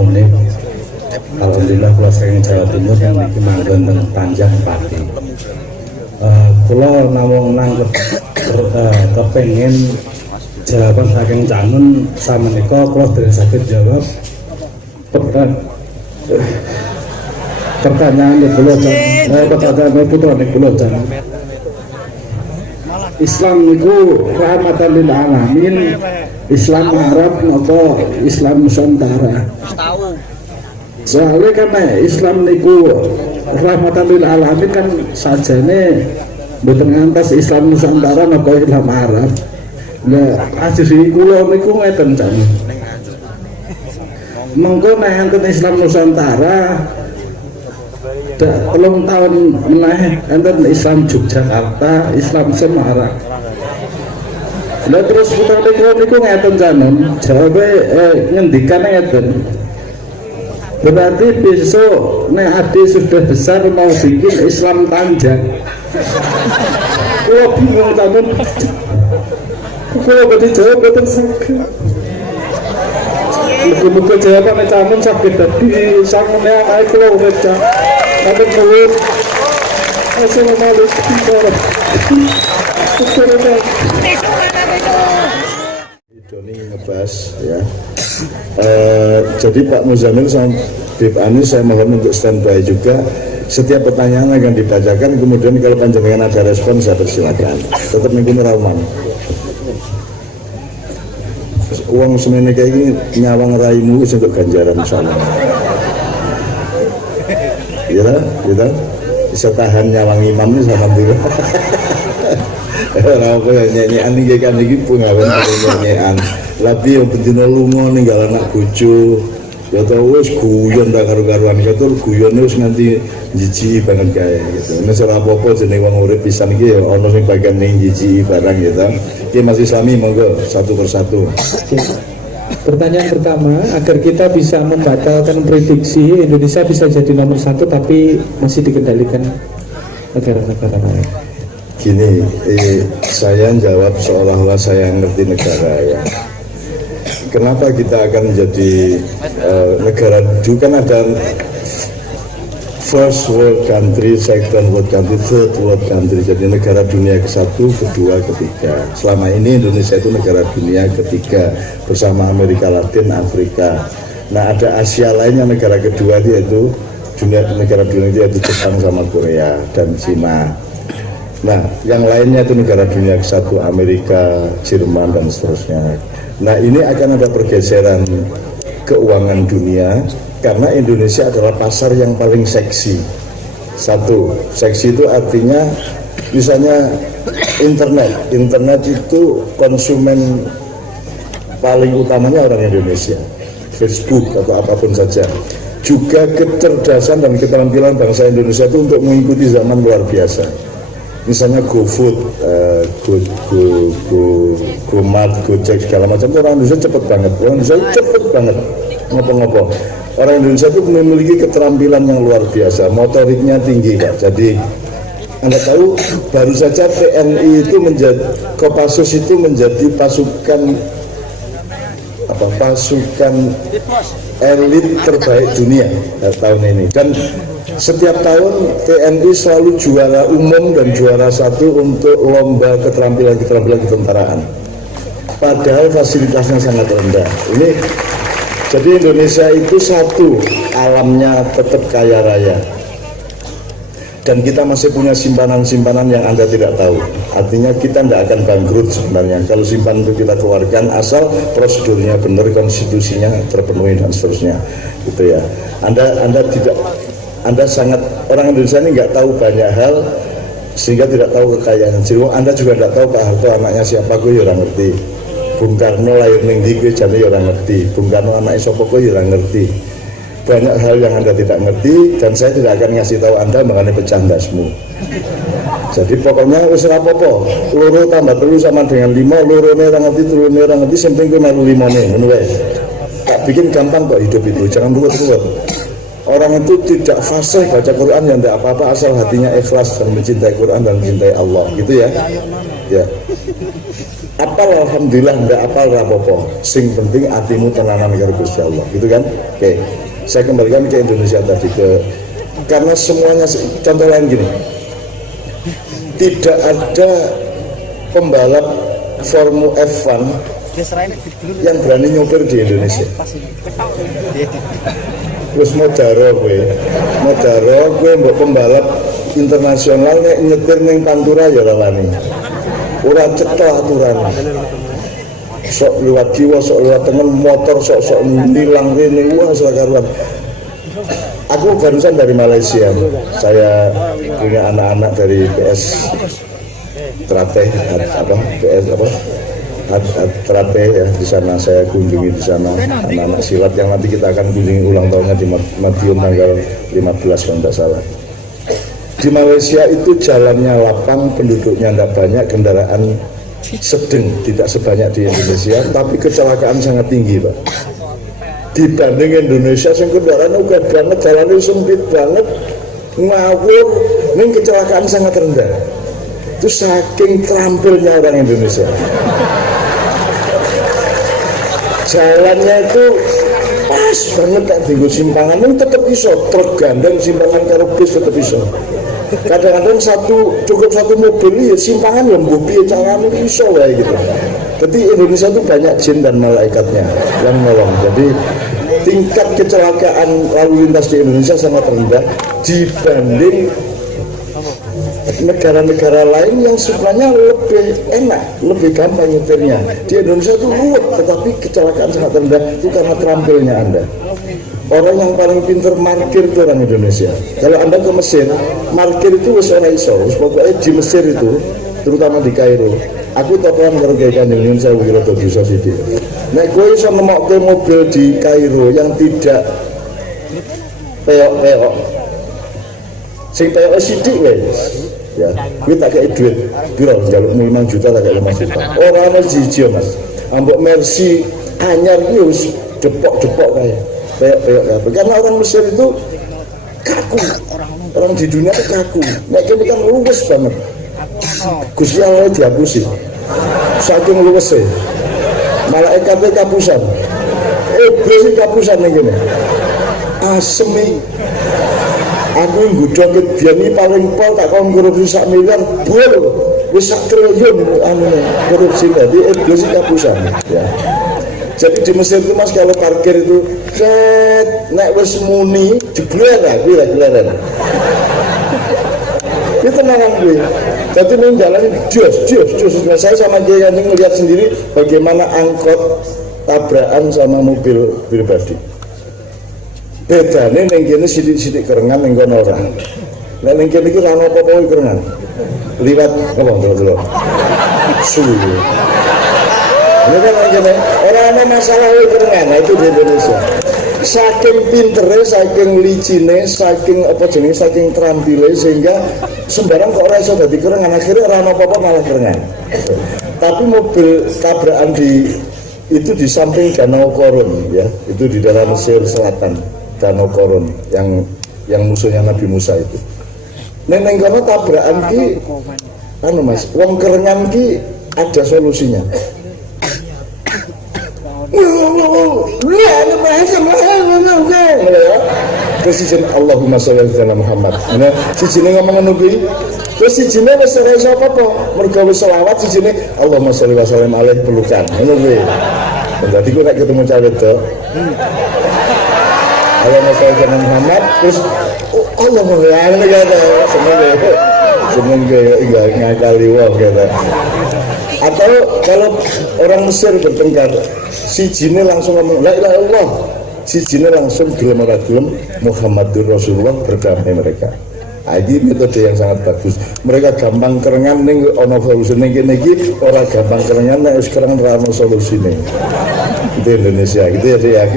unik. Alhamdulillah kula saking Jawa Timur niki manggon teng Tanjung Pati. Kula namung kepengin jawaban saking Canun samenika kula dereng saged jawab pertanyaan kula pertanyaan putra nek kula Canun. Islam niku rahmatan lil alamin. Islam Arab napa Islam Nusantara? Soalnya kan Islam niku rahmatan lil alamin kan sajane mboten ngantos Islam Nusantara napa Islam Arab. Lah ajri kula niku ngeten jan. Mengko nek enten Islam Nusantara telung tahun meneh enten Islam Yogyakarta, Islam Semarang. Lah terus putra niku ngeten janon, jawabe ngendikan ngeten. Berarti besok nek ade sudah besar mau bikin Islam Tanjung. Kula bingung janon. Kula badhe jawab boten saged. Muga-muga jawaban janon saged dadi sampeyan ae kula urip cak. Tapi nuwun. Assalamualaikum warahmatullahi wabarakatuh. Doni ngebahas ya. Jadi Pak Muzamil sama Bib Anis saya mohon untuk standby juga. Setiap pertanyaan akan dibacakan, kemudian kalau panjenengan ada respon saya persilakan. Tetap minggu rawan. Uang semene kayak ini nyawang raimu untuk ganjaran insyaallah. Ya, kita bisa tahan nyawang imam ini alhamdulillah. Ora kok nyanyian iki kan iki pengawen nyanyian. Labi yang bendina lunga ninggal anak bojo. Ya ta wis guyon ta karo-karuan katur guyone wis nganti jijiki banget kae gitu. Nek ora apa-apa jeneng wong urip pisan iki ya ana sing bagian ning jijiki barang ya ta. Iki Mas Islami monggo satu persatu. Pertanyaan pertama, agar kita bisa membatalkan prediksi Indonesia bisa jadi nomor 1 tapi masih dikendalikan negara-negara lain. Gini, saya jawab seolah-olah saya ngerti negara ya. Kenapa kita akan menjadi negara dulu kan ada first world country, second world country, third world country. Jadi negara dunia ke-1, kedua, ketiga. Selama ini Indonesia itu negara dunia ketiga bersama Amerika Latin, Afrika. Nah ada Asia lainnya negara kedua yaitu negara dunia yaitu Jepang sama Korea dan Cina. Nah yang lainnya itu negara dunia ke-1 Amerika, Jerman dan seterusnya. Nah ini akan ada pergeseran keuangan dunia karena Indonesia adalah pasar yang paling seksi. Satu, seksi itu artinya misalnya internet itu konsumen paling utamanya orang Indonesia, Facebook atau apapun saja. Juga kecerdasan dan keterampilan bangsa Indonesia itu untuk mengikuti zaman luar biasa. Misalnya GoFood, GoMart, Gojek segala macam, orang Indonesia cepet banget, ngopo-ngopo. Orang Indonesia itu memiliki keterampilan yang luar biasa, motoriknya tinggi Pak. Jadi Anda tahu baru saja TNI itu Kopassus itu menjadi pasukan elit terbaik dunia tahun ini. Dan setiap tahun TNI selalu juara umum dan juara 1 untuk lomba keterampilan ketentaraan. Padahal fasilitasnya sangat rendah. Ini jadi Indonesia itu satu, alamnya tetap kaya raya. Dan kita masih punya simpanan-simpanan yang Anda tidak tahu. Artinya kita tidak akan bangkrut sebenarnya. Kalau simpanan itu kita keluarkan asal prosedurnya benar, konstitusinya terpenuhi dan seterusnya. Gitu ya. Anda sangat orang Indonesia ini nggak tahu banyak hal sehingga tidak tahu kekayaan. Jadi Anda juga tidak tahu Pak Harto anaknya siapa, gue ya orang ngerti. Bung Karno lahir ning ndi gue jane ya orang ngerti. Bung Karno anaknya sapa gue ya orang ngerti. Banyak hal yang Anda tidak ngerti dan saya tidak akan ngasih tahu Anda mengenai pecah ndasmu. Jadi pokoknya wis ora apa-apa. Loro tambah 3 sama dengan 5, lorone ora ngerti, turune ora ngerti, sing penting kowe melu 5-ne, ngono wae. Tak bikin gampang kok hidup itu, jangan ruwet-ruwet. Orang itu tidak fasih baca Quran yang tidak apa-apa asal hatinya ikhlas dan mencintai Quran dan mencintai Allah, gitu ya. Ya. Apal alhamdulillah, ndak apal rapopo. Sing penting hatimu tenanan karo Gusti Allah, gitu kan? Oke. Saya kembalikan ke Indonesia tadi karena semuanya, contoh lain gini. Tidak ada pembalap Formula F1 yang berani nyopir di Indonesia. Terus modaro gue mbok pembalap internasional nek nyetir ning Pantura ya lalani. Ora cetha aturan. Sok liwat kiwa, sok liwat tengen motor, sok nilang rene, wah sakaruan. Aku barusan dari Malaysia. Saya punya anak-anak dari PS Trate Trate ya, di sana saya kunjungi, di sana anak-anak silat yang nanti kita akan kunjungi ulang tahunnya di Madiun tanggal 15 kalau tidak salah. Di Malaysia itu jalannya lapang, penduduknya tidak banyak, kendaraan sedang, tidak sebanyak di Indonesia, tapi kecelakaan sangat tinggi, Pak. Dibanding Indonesia, sing kendaraan uga banget, jalannya sempit banget, ngawur, ini kecelakaan sangat rendah. Itu saking terampilnya orang Indonesia. Jalannya itu pas banget, tak tinggal simpangan, ini tetap iso, tergandeng simpangan karo bis tetap iso. Kadang-kadang cukup satu mobil ya simpangan lembu piye carane iso wae gitu. Jadi Indonesia itu banyak jin dan malaikatnya yang nolong. Jadi tingkat kecelakaan lalu lintas di Indonesia sangat rendah dibanding negara-negara lain yang sebenarnya lebih enak, lebih gampang nyetirnya. Di Indonesia itu ruwet, tetapi kecelakaan sangat rendah itu karena terampilnya Anda. Orang yang paling pintar markir itu orang Indonesia. Kalau Anda ke Mesir, markir itu wis ora iso. Pokoknya di Mesir itu, terutama di Kairo, aku tokoan karo Kanjeng Indonesia kira to bisa sithik. Nek kowe iso nemokke mobil di Kairo yang tidak peok-peok, sing peok sithik wis. Ya, kowe tak kei duit. Piro njalukmu 5 juta tak kei 5 juta. Ora ana siji, Mas. Ambek Mercy anyar iki wis depok-depok kae. Peok-peok. Karena orang Mesir itu kaku. Orang di dunia itu kaku. Nek kene kan luwes banget. Gusti Allah dihapusi. Saking luwese. Malaikate kapusan. Iblis kapusan ning kene. Asemi. Aku nggodhok biyen iki paling pol tak kon korupsi 1 miliar, bol. Wis 1 triliun korupsi dadi iblis kapusan. Ya. Jadi di Mesir itu Mas kalau parkir itu nek wis muni jebler lah kuwi geleran. Itu tenangan gue. Jadi ning jalan jos. Saya sama dia yang melihat sendiri bagaimana angkot tabrakan sama mobil pribadi. Bedane ning kene sithik-sithik kerengan ning kono ora. Nek ning kene iki ora ono apa-apa kerengan. Liwat apa dulu. Suwi. Ini kan aja orang ada masalah kerengan, itu di Indonesia. Saking pintere, saking licine, saking apa jenis, saking terampile sehingga sembarang kok orang iso dadi kerengan, akhirnya orang apa-apa malah kerengan. Tapi mobil tabrakan itu di samping Danau Korun, ya, itu di dalam Mesir Selatan, Danau Korun yang musuhnya Nabi Musa itu. Neng kono tabrakan ki, Mas, wong kerengan ki ada solusinya. Terus izin Allahumma sholli ala Muhammad. Nah, sijine ngomong ngono kuwi. Terus sijine wis ora iso apa-apa. Mergo wis selawat sijine Allahumma sholli wa sallim alaihi pelukan. Ngono kuwi. Dadi kok nek ketemu cah wedok. Allahumma sholli ala Muhammad terus Allahumma ngene kata seneng enggak ngakali wong kata. Atau kalau orang Mesir bertengkar, si jinnya langsung ngomong la ilaha illallah, si jinnya langsung gelem ora gelem Muhammadur Rasulullah berdamai mereka. Ini metode yang sangat bagus. Mereka gampang kerengan ning ono solusi ning kene iki ora gampang kerengan nek wis kerengan ora ono solusine. Itu Indonesia gitu ya.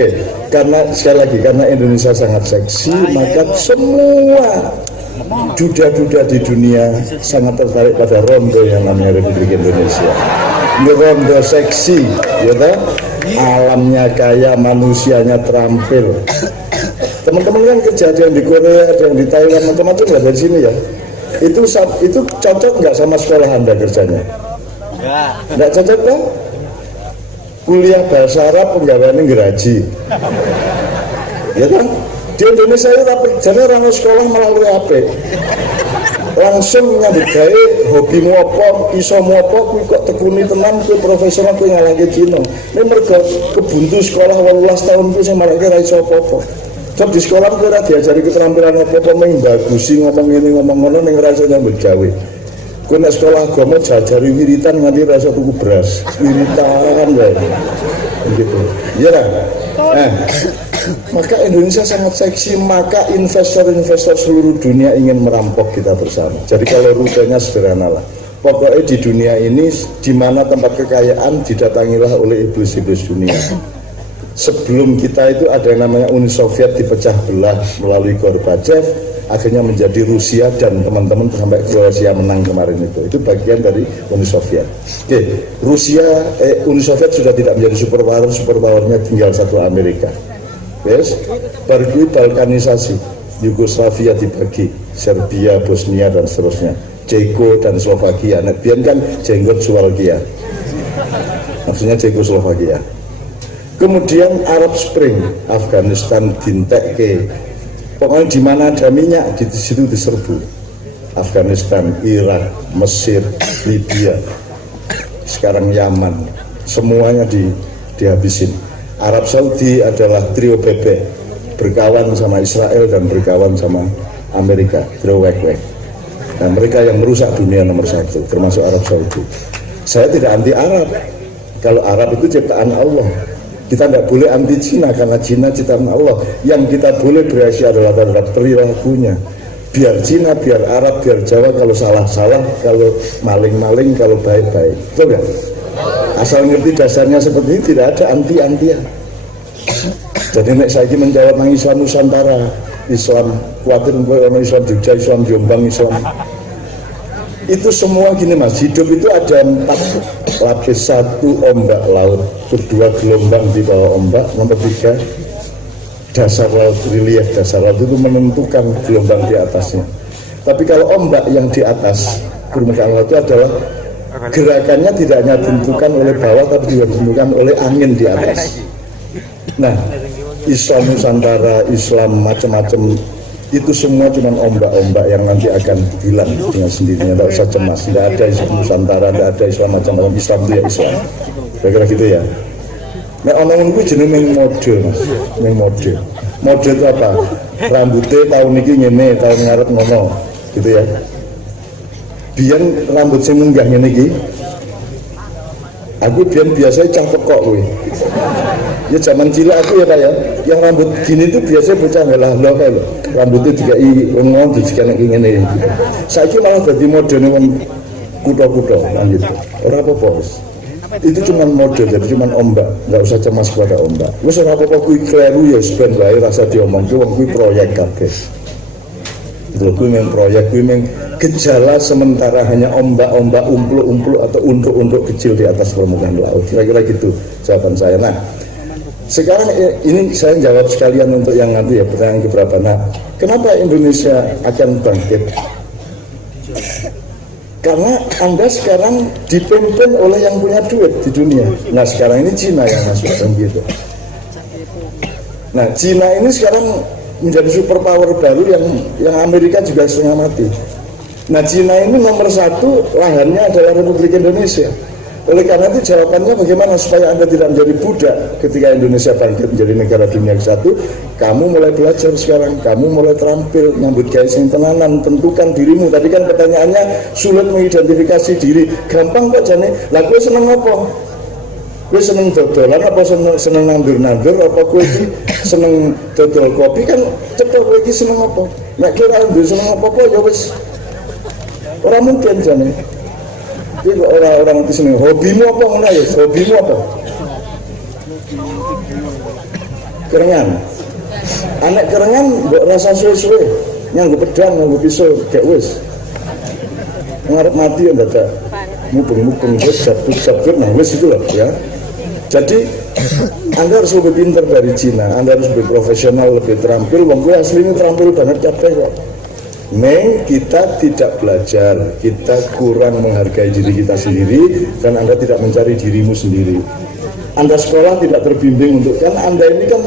Karena sekali lagi karena Indonesia sangat seksi, maka semua duda-duda di dunia sangat tertarik pada rondo yang namanya Republik Indonesia. Ini rondo seksi, ya toh? Alamnya kaya, manusianya terampil. Teman-teman kan kejadian di Korea, ada yang di Thailand, macam-macam lah dari sini ya. Itu cocok nggak sama sekolah Anda kerjanya? Nggak cocok kan? Kuliah bahasa Arab penggawaannya geraji, ya kan? Di Indonesia itu tapi jadi orang sekolah melalui HP, langsung nyambut gawe hobimu apa, isomu apa, kuwi kok tekuni tenan, kuwi profesional, kuwi ngalahke Cina. Ini mergo kebuntu sekolah 18 tahun kuwi sing marake ra iso apa-apa. Sebab di sekolah kuwi ora diajari keterampilan apa-apa, mung bagusi ngomong ngene ngomong ngono ning ora iso nyambut gawe. Kuwi nek sekolah agama jajari wiritan nganti ra iso tuku beras. Wiritan wae. Begitu. Iya kan? Nah, maka Indonesia sangat seksi, maka investor-investor seluruh dunia ingin merampok kita bersama. Jadi kalau rutenya sederhana lah. Pokoknya di dunia ini, di mana tempat kekayaan didatangilah oleh iblis-iblis dunia. Sebelum kita itu ada yang namanya Uni Soviet dipecah belah melalui Gorbachev, akhirnya menjadi Rusia dan teman-teman sampai Kroasia menang kemarin itu bagian dari Uni Soviet. Oke, Uni Soviet sudah tidak menjadi superpowernya tinggal satu Amerika. Yes, pergi balkanisasi, Yugoslavia dibagi, Serbia, Bosnia dan seterusnya, Ceko dan Slovakia. Nah, biar kan jenggot Slovakia, maksudnya Cekoslovakia. Kemudian Arab Spring, Afghanistan dintek ke, pokoknya di mana ada minyak di situ diserbu. Afghanistan, Irak, Mesir, Libya, sekarang Yaman, semuanya dihabisin. Arab Saudi adalah trio bebek, berkawan sama Israel dan berkawan sama Amerika, trio wek-wek. Nah, mereka yang merusak dunia nomor satu, termasuk Arab Saudi. Saya tidak anti Arab. Kalau Arab itu ciptaan Allah. Kita tidak boleh anti Cina karena Cina ciptaan Allah. Yang kita boleh bereaksi adalah terhadap perilakunya. Biar Cina, biar Arab, biar Jawa, kalau salah-salah, kalau maling-maling, kalau baik-baik. Betul nggak? Asal ngerti dasarnya seperti ini, tidak ada anti-antian. Jadi nek saya ini menjawab nang Islam Nusantara, Islam khawatir orang Islam Jogja, Islam Jombang, Islam itu semua gini mas, hidup itu ada 4 lapis. 1 ombak laut, kedua gelombang di bawah ombak, nomor 3 dasar laut, relief dasar laut itu menentukan gelombang di atasnya. Tapi kalau ombak yang di atas permukaan laut itu adalah gerakannya tidak hanya ditentukan oleh bawah tapi juga ditentukan oleh angin di atas. Nah, Islam Nusantara, Islam macam-macam itu semua cuma ombak-ombak yang nanti akan hilang dengan sendirinya, tidak usah cemas. Tidak ada Islam Nusantara, tidak ada Islam macam-macam. Islam itu ya Islam, kira-kira gitu ya. Nah, orang itu jenis mode mas, mode itu apa? Rambutnya tahun ini ngene, tahun ngarep ngono, gitu ya. Biar rambut saya munggah ngene iki. Aku biasanya cakep kok gue. Ya zaman cilik aku ya Pak ya, yang rambut gini tuh biasanya bocah ngelah loh kayak loh. Rambutnya juga ngomong juga kayak gini. Saya malah jadi modern yang kuda-kuda gitu. Orang apa-apa. Itu cuma model, jadi cuma ombak, nggak usah cemas pada ombak. Wes orang apa-apa kui kleru ya sebenarnya bae rasa diomong kui proyek kabeh. Itu kui memang proyek, kui memang gejala sementara hanya ombak-ombak umpluk-umpluk atau unduk-unduk kecil di atas permukaan laut. Kira-kira gitu jawaban saya. Nah, sekarang ini saya jawab sekalian untuk yang nanti ya pertanyaan keberapa. Nah, kenapa Indonesia akan bangkit? Karena Anda sekarang dipimpin oleh yang punya duit di dunia. Nah, sekarang ini Cina yang masuk gitu. Nah, Cina ini sekarang menjadi superpower baru yang Amerika juga setengah mati. Nah, Cina ini nomor 1 lahannya adalah Republik Indonesia. Oleh karena itu jawabannya bagaimana supaya Anda tidak menjadi budak ketika Indonesia bangkit menjadi negara dunia ke-1. Kamu mulai belajar sekarang, kamu mulai terampil nyambut gawe sing tenanan, tentukan dirimu. Tadi kan pertanyaannya sulit mengidentifikasi diri. Gampang kok jane. Lah kowe seneng apa? Kowe seneng dodolan apa seneng nandur-nandur apa kowe iki seneng dodol kopi kan cepet kowe iki seneng apa? Nek kowe ora seneng apa-apa ya wis ora mungkin jane. Ini orang-orang itu seneng. Hobimu apa ngono ya? Hobimu apa? Kerengan. Anak kerengan mbok rasa suwe-suwe. Nyanggo pedang, nganggo pisau, gak wis. Ngarep mati ya dadak. Mubeng-mubeng wis jabut-jabut nah wis itu loh ya. Jadi Anda harus lebih pintar dari Cina. Anda harus lebih profesional, lebih terampil. Wong gue aslinya terampil banget capek kok. Neng, kita tidak belajar, kita kurang menghargai diri kita sendiri, dan Anda tidak mencari dirimu sendiri. Anda sekolah tidak terbimbing untuk, kan Anda ini kan,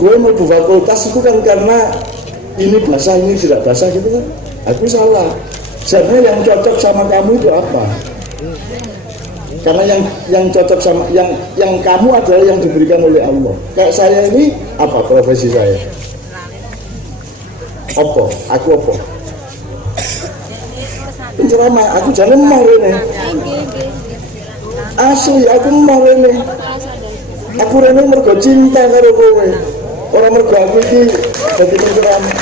gue mau ke fakultas itu kan karena ini basah, ini tidak basah gitu kan. Aku salah. Sebenarnya yang cocok sama kamu itu apa? Karena yang cocok sama, yang kamu adalah yang diberikan oleh Allah. Kayak saya ini, apa profesi saya? Apa? Aku apa? Penceramah, aku jangan mau rene. Asli, aku mau rene. Aku rene mergo cinta karo kowe. Orang mergo aku iki dadi penceramah.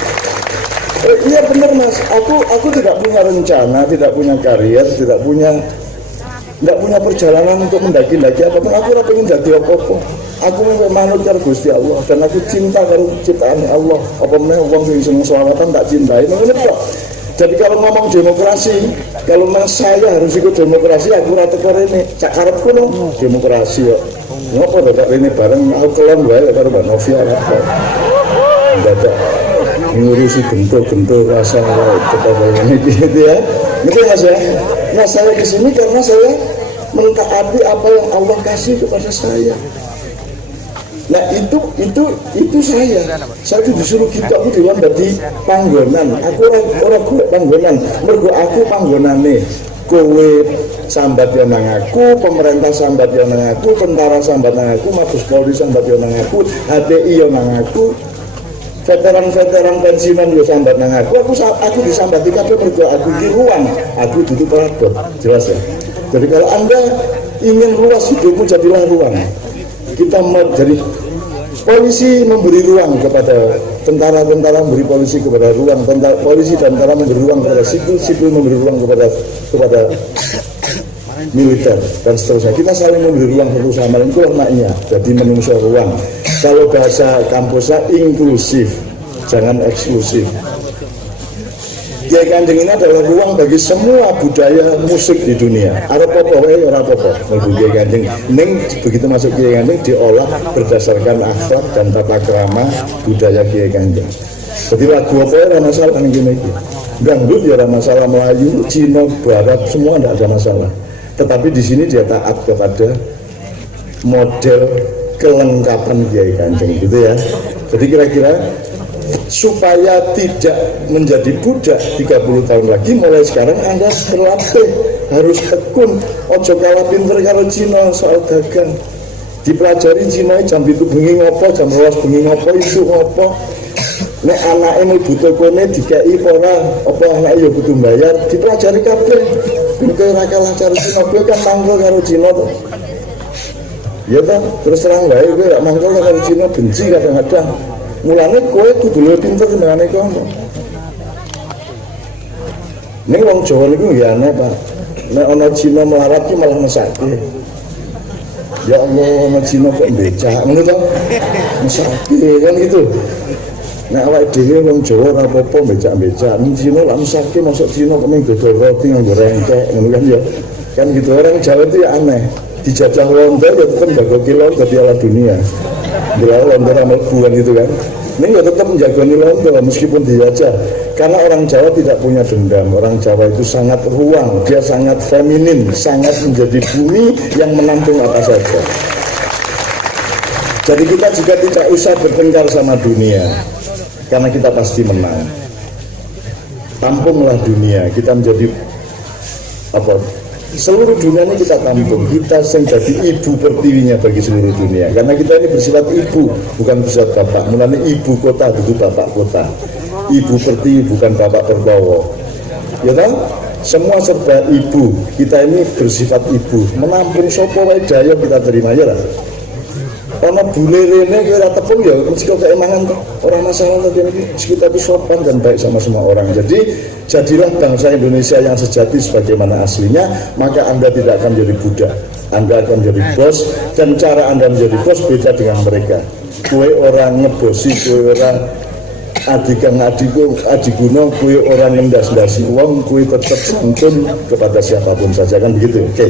Iya bener Mas, aku tidak punya rencana, tidak punya karier, tidak punya perjalanan untuk mendaki-daki apapun. Aku ora pengen dadi apa-apa. Aku memang manut karo Gusti Allah dan aku cinta karo ciptaan Allah. Apa meneh wong sing seneng selawatan tak cintai. Ngono kok. Jadi kalau ngomong demokrasi, kalau memang saya harus ikut demokrasi, aku ora teko rene. Cak karepku no demokrasi kok. Ngopo to tak rene bareng aku kelon wae karo Mbak Novia apa. Dadak ngurusi bentuk-bentuk rasa ini gitu ya. Gitu Mas ya. Nah saya di sini karena saya mentaati apa yang Allah kasih kepada saya. Nah itu saya itu disuruh kita aku diwan dari panggonan. Aku orang golek panggonan. Mergo aku panggonane. Kowe sambat yo nang aku, pemerintah sambat yo nang aku, tentara sambat nang aku, Mabes Polri sambat yo nang aku, HTI yo nang aku. Veteran pensiunan yo sambat nang aku disambati kabeh mergo aku iki ruang, aku duduk peradot. Jelas ya. Jadi kalau Anda ingin luas hidupmu, jadilah ruang. Kita jadi polisi memberi ruang kepada tentara memberi polisi kepada ruang, polisi dan tentara memberi ruang kepada sipil memberi ruang kepada militer dan seterusnya. Kita saling memberi ruang satu sama lain, itu maknanya. Jadi menungso ruang. Kalau bahasa kampusnya inklusif, jangan eksklusif. Kiai Kanjeng ini adalah ruang bagi semua budaya musik di dunia. Ada apa-apa, ora apa-apa. Kiai Kanjeng, neng begitu masuk Kiai Kanjeng diolah berdasarkan akhlak dan tata krama budaya Kiai Kanjeng. Jadi lagu apa ya masalah nih gini. Dangdut ya ada masalah, Melayu, Cina, Barat semua tidak ada masalah. Tetapi di sini dia taat kepada model kelengkapan Kiai Kanjeng gitu ya. Jadi kira-kira supaya tidak menjadi budak 30 tahun lagi, mulai sekarang Anda berlatih, harus tekun, ojo kalah pinter karo Cina soal dagang. Dipelajari Cina jam itu bengi ngopo, jam 12 bengi ngopo, isu ngopo. Nek anake mlebu tokone dikai ora, apa anake ya kudu bayar, dipelajari kabeh. Nek ora kalah karo Cina, kowe kan mangkel karo Cina to. Ya ta, terus terang wae kowe ora mangkel karo Cina, benci kadang-kadang. Mulane kowe kudu luwih pinter senengane kono. Ning wong Jawa niku ya aneh, Pak. Nek ana Cina melarat ki malah mesake. Ya Allah, ana Cina kok becak ngono to. Mesake kan gitu. Nek awake dhewe wong Jawa ora apa-apa becak-becak, ning Cina lak mesake masuk Cina kok ning dodol roti nganggo rengkek ngono kan ya. Kan gitu orang Jawa itu ya aneh. Dijajah Londo ya tetep jago kilo ke Piala Dunia. Bila Londo ramai bulan itu kan. Ini ya tetap menjagoni Londo meskipun dijajah. Karena orang Jawa tidak punya dendam. Orang Jawa itu sangat ruang, dia sangat feminin, sangat menjadi bumi yang menampung apa saja. Jadi kita juga tidak usah bertengkar sama dunia, karena kita pasti menang. Tampunglah dunia, kita menjadi apa? Seluruh dunia ini kita tampung, kita menjadi ibu pertiwinya bagi seluruh dunia. Karena kita ini bersifat ibu, bukan bersifat bapak. Mulanya ibu kota itu bapak kota. Ibu pertiwi bukan bapak perbawa. Ya kan? Semua serba ibu. Kita ini bersifat ibu. Menampung sopo wae daya kita terima ya lah. Ono bule rene kowe ora tepung ya mesti kok keimangan kok. Ora masalah to kene iki. Kita itu sopan dan baik sama semua orang. Jadi jadilah bangsa Indonesia yang sejati sebagaimana aslinya, maka Anda tidak akan jadi budak. Anda akan jadi bos, dan cara Anda menjadi bos beda dengan mereka. Kowe orang ngebosi, kowe orang adikang adiguno, kowe orang ngendas-ndasi uang, kowe tetap santun kepada siapapun saja, kan begitu. Oke.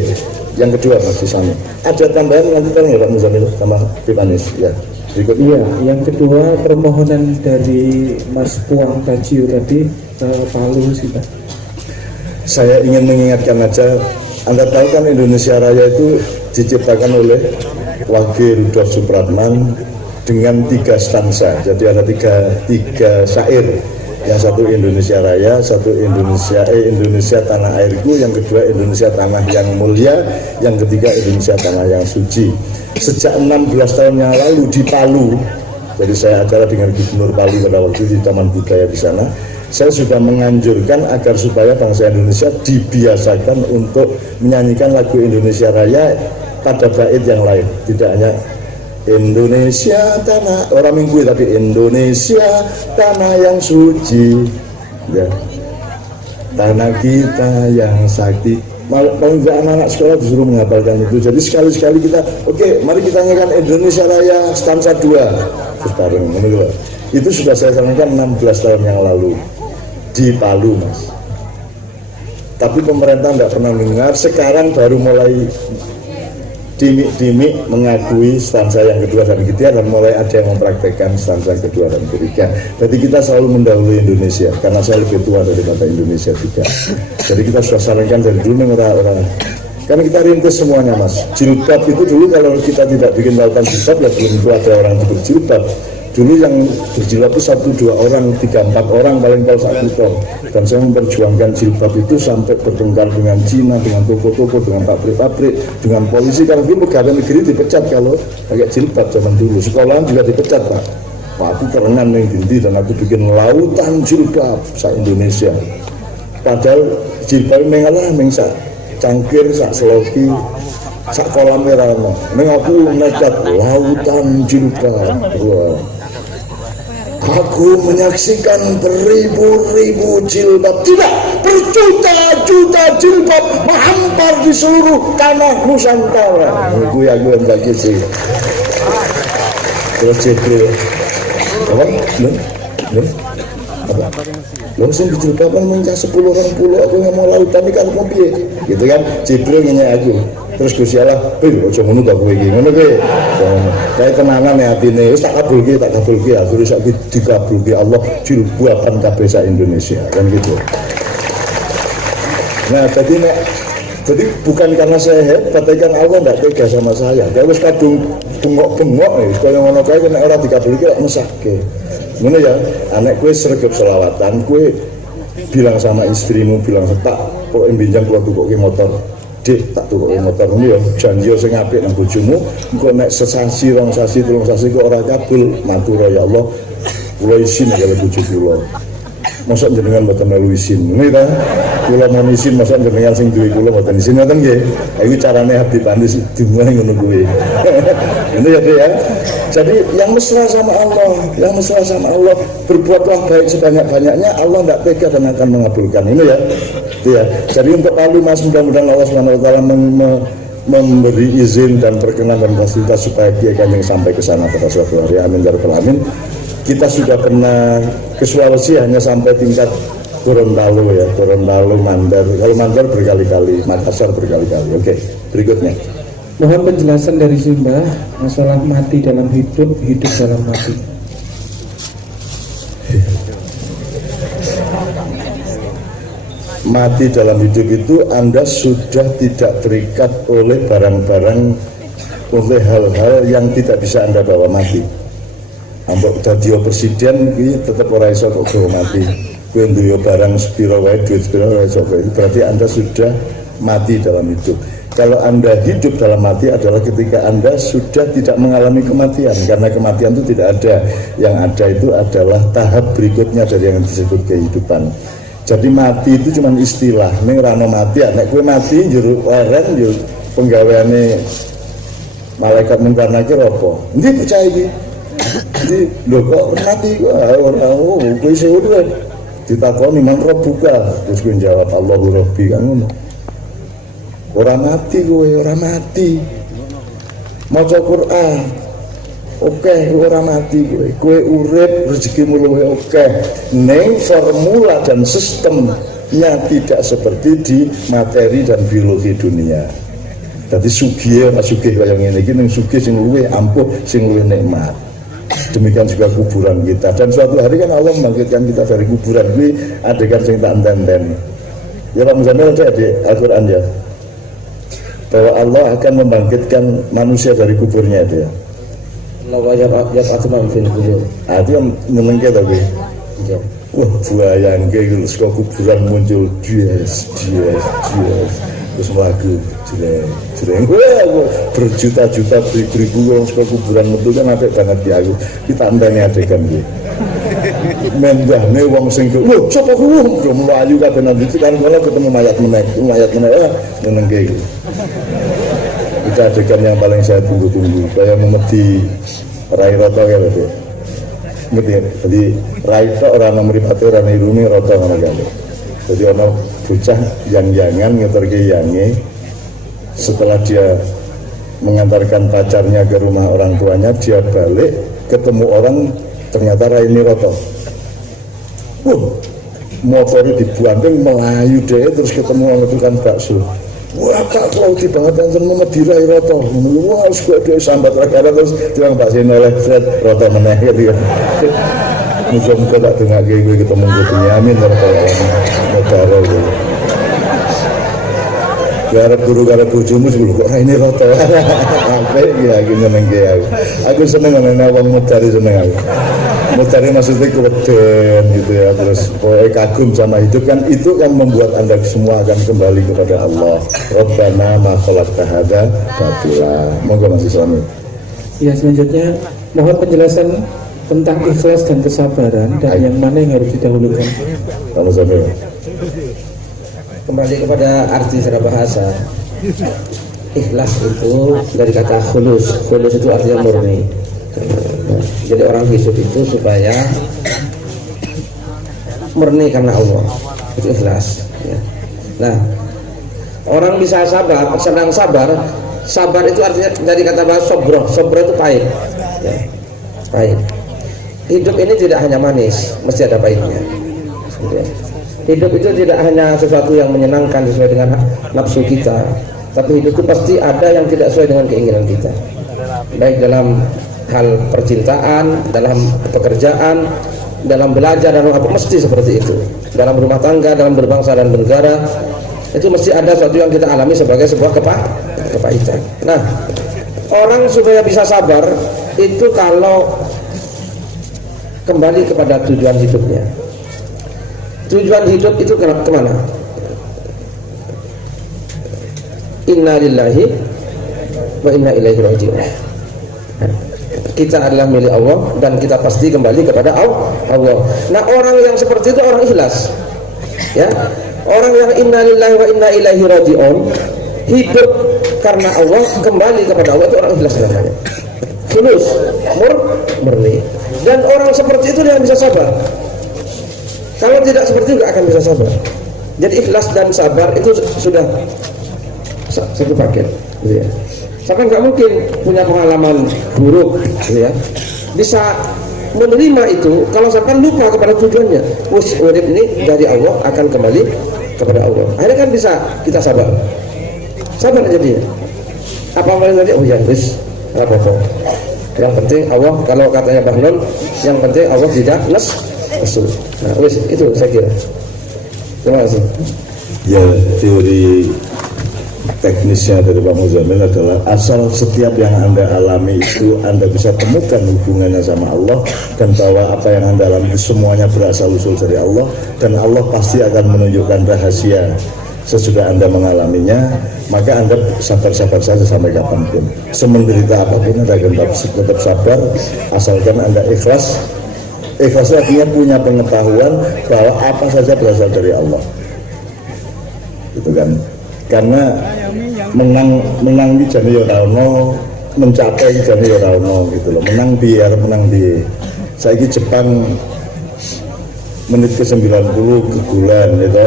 Yang kedua Mas Sisami, ada tambahan lanjutan ya Pak Muzamil sama Pak Anies ya. Berikutnya. Iya, yang kedua permohonan dari Mas Puang Bajiu tadi ke Palu sih Pak. Saya ingin mengingatkan aja, Anda tahu kan Indonesia Raya itu diciptakan oleh Wakil Rudolf Supratman dengan 3 stansa. Jadi ada tiga syair. Yang satu Indonesia Raya, satu Indonesia Tanah Airku, yang kedua Indonesia Tanah yang Mulia, yang ketiga Indonesia Tanah yang Suci. Sejak 16 tahun yang lalu di Palu, jadi saya acara dengan Gubernur Palu pada waktu di Taman Budaya di sana, saya sudah menganjurkan agar supaya bangsa Indonesia dibiasakan untuk menyanyikan lagu Indonesia Raya pada bait yang lain, tidak hanya Indonesia tanah orang minggu, tapi Indonesia tanah yang suci, ya. Tanah kita yang sakti. Paling tidak anak-anak sekolah disuruh menghafalkan itu. Jadi sekali-sekali kita, oke, mari kita nyanyikan Indonesia Raya stansa 2 terus bareng. Itu sudah saya sarankan 16 tahun yang lalu di Palu, Mas. Tapi pemerintah tidak pernah mendengar. Sekarang baru mulai dimik-dimik mengakui stansa yang kedua dan ketiga, dan mulai ada yang mempraktekkan stansa kedua dan ketiga. Jadi kita selalu mendahului Indonesia karena saya lebih tua daripada Indonesia juga. Jadi kita sudah sarankan dari dulu orang-orang. Karena kita rintis semuanya, Mas. Jilbab itu dulu kalau kita tidak bikin lautan jilbab, ya belum tentu ada orang itu berjilbab. Dulu yang berjilbab itu 1-2 orang, 3-4 orang paling kalau 1 ton. Dan saya memperjuangkan jilbab itu sampai bertengkar dengan Cina, dengan toko-toko, dengan pabrik-pabrik, dengan polisi. Karena dulu pegawai negeri dipecat kalau pakai jilbab zaman dulu. Sekolahan juga dipecat, Pak. Pak, aku kerenan yang dindi dan aku bikin lautan jilbab se-Indonesia. Padahal jilbab mengalah mengsak cangkir, sak seloki, sak kolam merah. Neng aku nekat lautan jilbab. Wah. Aku menyaksikan beribu-ribu jilbab, tidak, berjuta-juta jilbab menghampar di seluruh tanah Nusantara. Aku yang bagi sih. Terus Jibril, apa? Apa? Langsung di jilbaban mencah 10 orang pulau, aku yang mau lautan ini kan mau piye, gitu kan? Jibril nanya aku. Terus Gusti Allah, "Bil, aja ngono ta kowe iki." Ngono kowe. Kae tenanan ya atine, wis tak kabulke, akhire sak dikabulke Allah jilbaban kabeh sak Indonesia, kan gitu. Nah, jadi bukan karena saya hebat, tapi kan Allah tidak tega sama saya. Dia wis kadung bengok-bengok kaya ngono kae nek ora dikabulke kok mesake. Ngono ya, anak kowe sregep selawatan, kowe bilang sama istrimu, bilang tak kok benjang kula tukoke motor. Dik, tak tukoke motor ini ya janji sing apik nang bojomu, engko nek sesasi, 2 sasi, 3 sasi kok ora kabul, matur ya Allah, kula isin karo bojo kula. Mosok jenengan mboten melu isin. Ngene ta? Kula mau isin mosok jenengan sing duwe kula mboten isin ngoten nggih. Iki carane Habib Andis dimulai ngono kuwi. Ini ya. Jadi yang mesra sama Allah, berbuatlah baik sebanyak-banyaknya, Allah tidak tega dan akan mengabulkan. Ini ya. Itu ya. Jadi untuk Palu, Mas, mudah-mudahan Allah SWT memberi izin dan perkenan dan fasilitas supaya Kiai Kanjeng sampai ke sana pada suatu hari. Amin ya rabbal alamin. Kita sudah pernah ke Sulawesi hanya sampai tingkat Gorontalo ya, Gorontalo, Mandar. Kalau Mandar berkali-kali, Makassar berkali-kali. Oke, berikutnya. Mohon penjelasan dari Simbah masalah mati dalam hidup, hidup dalam mati. Mati dalam hidup itu Anda sudah tidak terikat oleh barang-barang, oleh hal-hal yang tidak bisa Anda bawa mati. Ambok dadi presiden iki tetep ora iso kok bawa mati. Kowe duwe barang sepiro wae, duit sepiro ora iso. Berarti Anda sudah mati dalam hidup. Kalau Anda hidup dalam mati adalah ketika Anda sudah tidak mengalami kematian, karena kematian itu tidak ada. Yang ada itu adalah tahap berikutnya dari yang disebut kehidupan. Jadi mati itu cuma istilah. Ning rano mati, nek kowe mati njero leren yo penggaweane malaikat mungkar nakir apa? Endi percaya iki? Jadi lho kok mati kok ora kowe iso udah ditakoni man buka, terus kowe jawab Allahu Rabbi kan ngono. Orang mati kowe, orang mati. Maca Quran. Oke, orang mati kowe. Kowe urip rezekimu luwih oke. Ning formula dan sistemnya tidak seperti di materi dan biologi dunia. Jadi sugih ora sugih kaya ngene iki ning sugih sing luwih ampuh, sing luwih nikmat. demikian juga kuburan kita. Dan suatu hari kan Allah membangkitkan kita dari kuburan. Ini adegan sing tak enten-enten. Ya Pak Muzamil ada di Al-Quran ya, bahwa Allah akan membangkitkan manusia dari kuburnya itu ya. Allah yab'atsu man fil qubur. Itu yang menengke tapi. Iya. Wah, bayang ke saka kuburan muncul yes. Terus lagu jeleng. Wah, berjuta-juta beribu-ribu orang saka kuburan metu kan apik banget ya aku. Kita anteni adegan iki. Mendahne wong sing lho sapa kuwi yo mlayu kabeh nang iki kan kala ketemu mayat meneh menengke iki. Itu adegan yang paling saya tunggu-tunggu, kayak memedi rai roto ya lho. Jadi rai tok ora mripate ora niruni roto ngono kan. Jadi ana bocah yang-yangan ngeterke yange setelah dia mengantarkan pacarnya ke rumah orang tuanya, dia balik ketemu orang ternyata rai roto. Motornya dibuanting melayu deh terus ketemu orang tukang bakso. Wah kak lauti banget yang seneng medirai roto. Wah suka dia sambat rakyat terus tukang bakso oleh roto meneh gitu kan. Muka-muka tak dengar gue ketemu gue nyamin roto negara gitu. Garap guru garap bujumu sebelum kok ini roto. Apa ya gini nengke aku seneng nanya wong mudari seneng aku. Mudari maksudnya keweden gitu ya, terus pokoknya kagum sama hidup kan, itu kan membuat anda semua akan kembali kepada Allah. Rabbana ma khalaqta hadza batila. Monggo Mas Islami. Ya, selanjutnya mohon penjelasan tentang ikhlas dan kesabaran dan yang mana yang harus didahulukan. Kamu sampai Kembali kepada arti secara bahasa. Ikhlas itu dari kata khulus. Khulus itu artinya murni. Jadi orang hidup itu supaya murni karena Allah, itu ikhlas ya. Nah, orang bisa sabar, senang sabar. Sabar itu artinya dari kata bahasa sobro. Sobro itu pahit ya. Pahit. Hidup ini tidak hanya manis, mesti ada pahitnya ya. Hidup itu tidak hanya sesuatu yang menyenangkan sesuai dengan nafsu kita, tapi hidup itu pasti ada yang tidak sesuai dengan keinginan kita, baik dalam hal percintaan, dalam pekerjaan, dalam belajar, dalam apa, mesti seperti itu. Dalam rumah tangga, dalam berbangsa dan bernegara, itu mesti ada sesuatu yang kita alami sebagai sebuah kepahitan. Nah, orang supaya bisa sabar itu kalau kembali kepada tujuan hidupnya. Tujuan hidup itu kemana? Inna lillahi wa inna ilaihi raji'un. Kita adalah milik Allah dan kita pasti kembali kepada Allah. Nah, orang yang seperti itu orang ikhlas ya. Orang yang inna lillahi wa inna ilaihi raji'un, hidup karena Allah, kembali kepada Allah, itu orang ikhlas namanya. Tulus, murni. Dan orang seperti itu yang bisa sabar. Kalau tidak seperti itu gak akan bisa sabar. Jadi ikhlas dan sabar itu sudah satu paket gitu ya. Saya nggak mungkin punya pengalaman buruk gitu ya, bisa menerima itu kalau sampai lupa kepada tujuannya. Urip ini dari Allah akan kembali kepada Allah. Akhirnya kan bisa kita sabar aja dia. Apa yang tadi? Oh ya wis, apa-apa. Yang penting Allah, kalau katanya Mbah Nun, yang penting Allah tidak nesu. Nah wis, itu saya kira. Terima kasih. Ya, teori teknisnya dari Pak Muzamil adalah asal setiap yang Anda alami itu Anda bisa temukan hubungannya sama Allah, dan bahwa apa yang Anda alami itu semuanya berasal usul dari Allah, dan Allah pasti akan menunjukkan rahasia sesudah Anda mengalaminya. Maka Anda sabar-sabar saja sampai kapanpun, semenderita apapun Anda tetap sabar, asalkan Anda ikhlas. Ikhlas artinya punya pengetahuan bahwa apa saja berasal dari Allah, gitu kan. Karena menang di jane ya ora ono, mencapai jane ya ora ono gitu loh. Menang di saiki Jepang menit ke 90 kegulan gitu.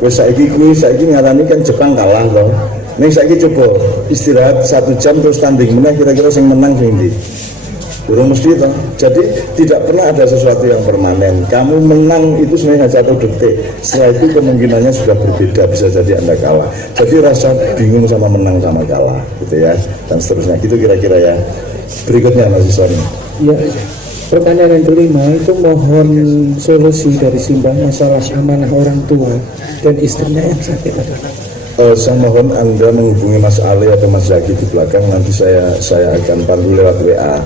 Wis saiki ngarani kan Jepang kalah loh. Ning saiki coba istirahat 1 jam terus tanding meneh, kira-kira sing menang sing ndi? Durung mesti toh. Jadi tidak pernah ada sesuatu yang permanen. Kamu menang itu sebenarnya hanya 1 detik. Setelah itu kemungkinannya sudah berbeda, bisa jadi Anda kalah. Jadi rasa bingung sama menang sama kalah gitu ya, dan seterusnya. Gitu kira-kira ya. Berikutnya Mas Isoni. Ya, pertanyaan yang kelima itu mohon solusi dari Simbah masalah amanah orang tua dan istrinya yang sakit adalah. Saya mohon Anda menghubungi Mas Ali atau Mas Zaki di belakang, nanti saya akan pandu lewat WA.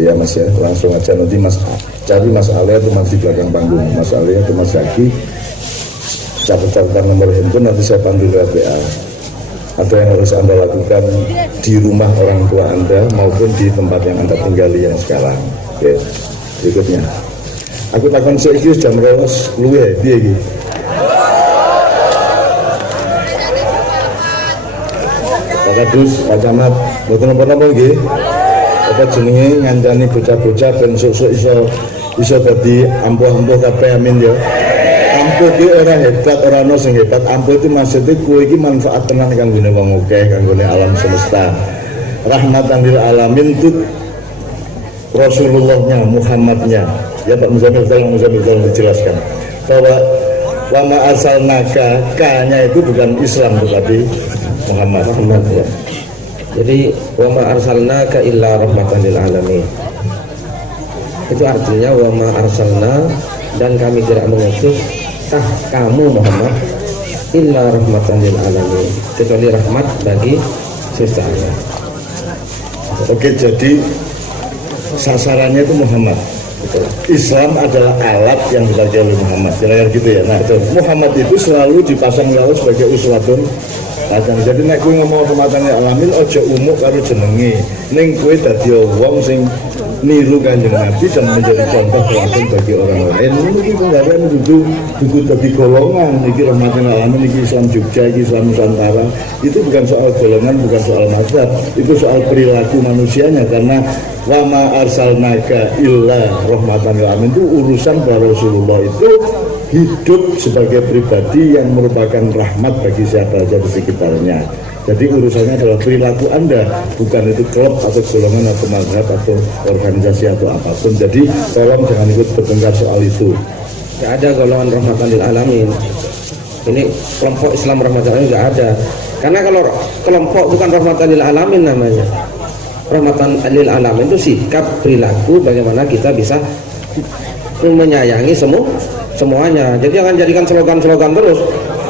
Ya Mas ya, langsung aja nanti Mas cari Mas Ali atau Mas di belakang panggung, Mas Ali atau Mas Zaki, catat nomor handphone, nanti saya pandu lewat WA. Ada yang harus Anda lakukan di rumah orang tua Anda maupun di tempat yang Anda tinggali yang sekarang. Oke, berikutnya. Aku takkan serius jam rewas luwe piye iki. Pak Kadus, Pak Camat, mboten napa-napa nggih. Apa jenenge ngancani bocah-bocah ben sok-sok iso dadi ampuh-ampuh kabeh amin ya. Ampuh ki ora hebat, ora ono sing hebat. Ampuh itu maksudnya kowe iki manfaat tenan kanggone wong akeh, kanggone alam semesta. Rahmatan lil alamin itu Rasulullahnya, Muhammadnya. Ya Pak Muzamil tolong dijelaskan bahwa wa ma arsalnaka, ka-nya itu bukan Islam tetapi Muhammad ya. Jadi wa ma arsalnaka illa rahmatan lil alamin. Itu artinya wa ma arsalna, dan kami tidak mengutus kamu Muhammad illa rahmatan lil alamin, kecuali rahmat bagi sesama. Oke, jadi sasarannya itu Muhammad. Islam adalah alat yang dipakai oleh Muhammad, kira-kira gitu ya. Nah, Muhammad itu selalu dipasang lalu sebagai uswatun hasanah. Jadi nek kowe ngomong rahmatan lil alamin aja umuk karo jenenge. Ning kowe dadi wong sing niru Kanjeng Nabi dan menjadi contoh teladan bagi orang lain. Ini penggawean dudu dadi golongan. Iki rahmatan lil alamin, iki Islam Jogja, iki Islam Nusantara. Itu bukan soal golongan, bukan soal mazhab. Itu soal perilaku manusianya, karena wa ma arsalnaka illa rahmatan lil alamin itu urusan bahwa Rasulullah itu hidup sebagai pribadi yang merupakan rahmat bagi siapa saja di sekitarnya. Jadi urusannya adalah perilaku Anda, bukan itu klub atau golongan atau mazhab atau organisasi atau apapun. Jadi tolong jangan ikut bertengkar soal itu. Tidak ada golongan rahmatan lil alamin. Ini kelompok Islam rahmatan lil alamin tidak ada. Karena kalau kelompok bukan rahmatan lil alamin namanya. Rahmatan lil alamin itu sikap, perilaku, bagaimana kita bisa menyayangi semuanya. Jadi jangan jadikan slogan-slogan terus.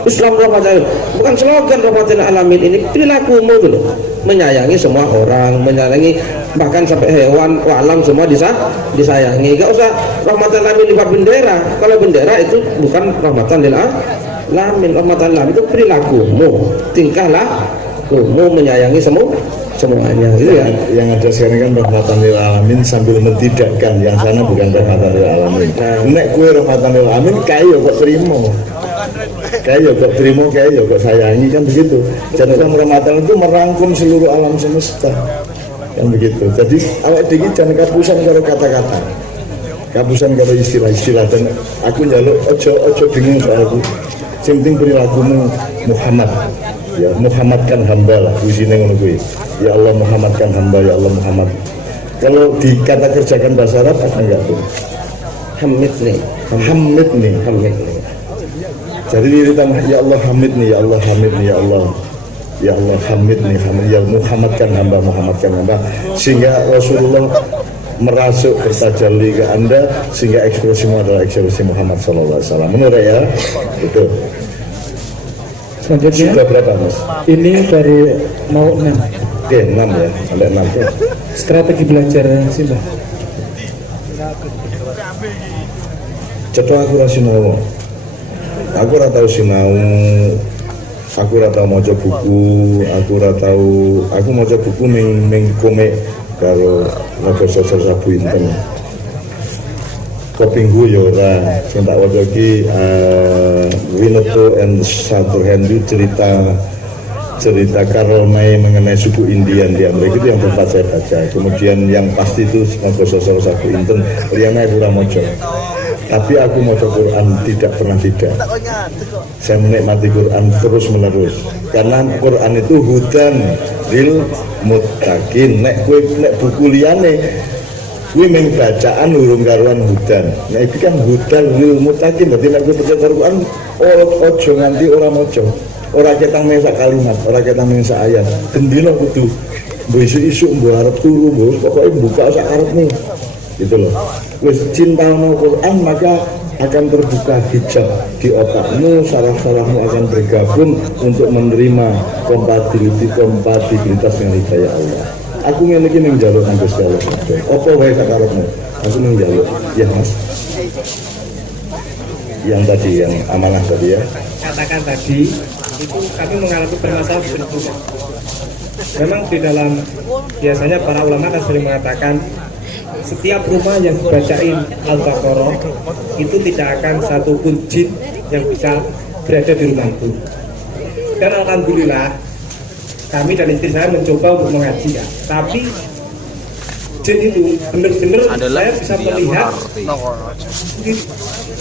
Islam rahmatan, bukan slogan rahmatan alamin, ini perilakumu dulu. Menyayangi semua orang, menyayangi bahkan sampai hewan, alam semua disayangi. Gak usah rahmatan alamin lewat bendera. Kalau bendera itu bukan rahmatan lil alamin. Rahmatan alamin itu perilakumu, tingkah lakumu, menyayangi semuanya gitu ya. Yang ada sekarang kan rahmatan lil alamin sambil mentidakkan, yang sana bukan rahmatan lil alamin. Nek kue rahmatan lil alamin kayak kok terima, kayak kok sayangi, kan begitu. Jadi rahmatan itu merangkum seluruh alam semesta, kan begitu. Jadi awak dhewe jangan kapusan karo kata-kata, kapusan karo istilah-istilah. Dan aku njaluk ojo bingung soalku. Sing penting perilakumu Muhammad. Ya Muhammadkan hamba lah, usine ngono kuwi. Ya Allah Muhammadkan hamba, ya Allah Muhammad. Kalau dikata kerjakan bahasa Arab apa enggak tuh? Hamid nih. Jadi ditambah ya Allah hamid nih, ya Allah hamid nih, ya Allah. Ya Allah hamid nih, hamid ya Muhammadkan hamba. Sehingga Rasulullah merasuk bertajalli ke Anda, sehingga ekspresimu adalah ekspresi Muhammad sallallahu alaihi wasallam. Menurut ya? Betul. Selanjutnya sudah berapa Mas? Ini baru mau 6. Oke, 6 ya, sampai 6 ya. Strategi belajar sih Mbak. Cetok aku ra sinau. Aku ora tau sinau. Aku ora tau maca buku, aku maca buku ning komik karo Naga Sosor Sabu Inten. Kopinggu ya ora, sing tak waca iki Winnetou and Sutherland, cerita Karl May mengenai suku Indian di Amerika, itu yang tempat saya baca. Kemudian yang pasti itu Naga Sosor Sabu Inten, liyane aku ora maca. Tapi aku maca Quran tidak pernah tidak. Saya menikmati Quran terus menerus. Karena Quran itu hudan lil muttaqin. Nek buku liyane kuwi mung bacaan urung karuan hudan. Nah iki kan hudan lil muttaqin. Dadi nek kowe baca Quran ojo nganti ora maca. Ora ketang mung sak kalimat, ora ketang mung sak ayat. Gendina kudu isu arep turu bos, pokoknya buka sak arep nih gitu loh. Wis cinta no Quran maka akan terbuka hijab di otakmu, saraf-sarafmu akan bergabung untuk menerima kompatibilitas dengan hidayah Allah. Aku ngene iki ning njaluk nang Gusti Allah. Apa wae sak arepmu? Aku ning njaluk. Ya Mas. Yang tadi yang amanah tadi ya. Katakan tadi itu kami mengalami permasalahan bentuk. Memang di dalam biasanya para ulama kan sering mengatakan setiap rumah yang dibacain Al-Baqarah itu tidak akan satu pun jin yang bisa berada di rumah itu. Dan alhamdulillah kami dan istri saya mencoba untuk mengaji ya. Tapi jin itu benar-benar saya bisa melihat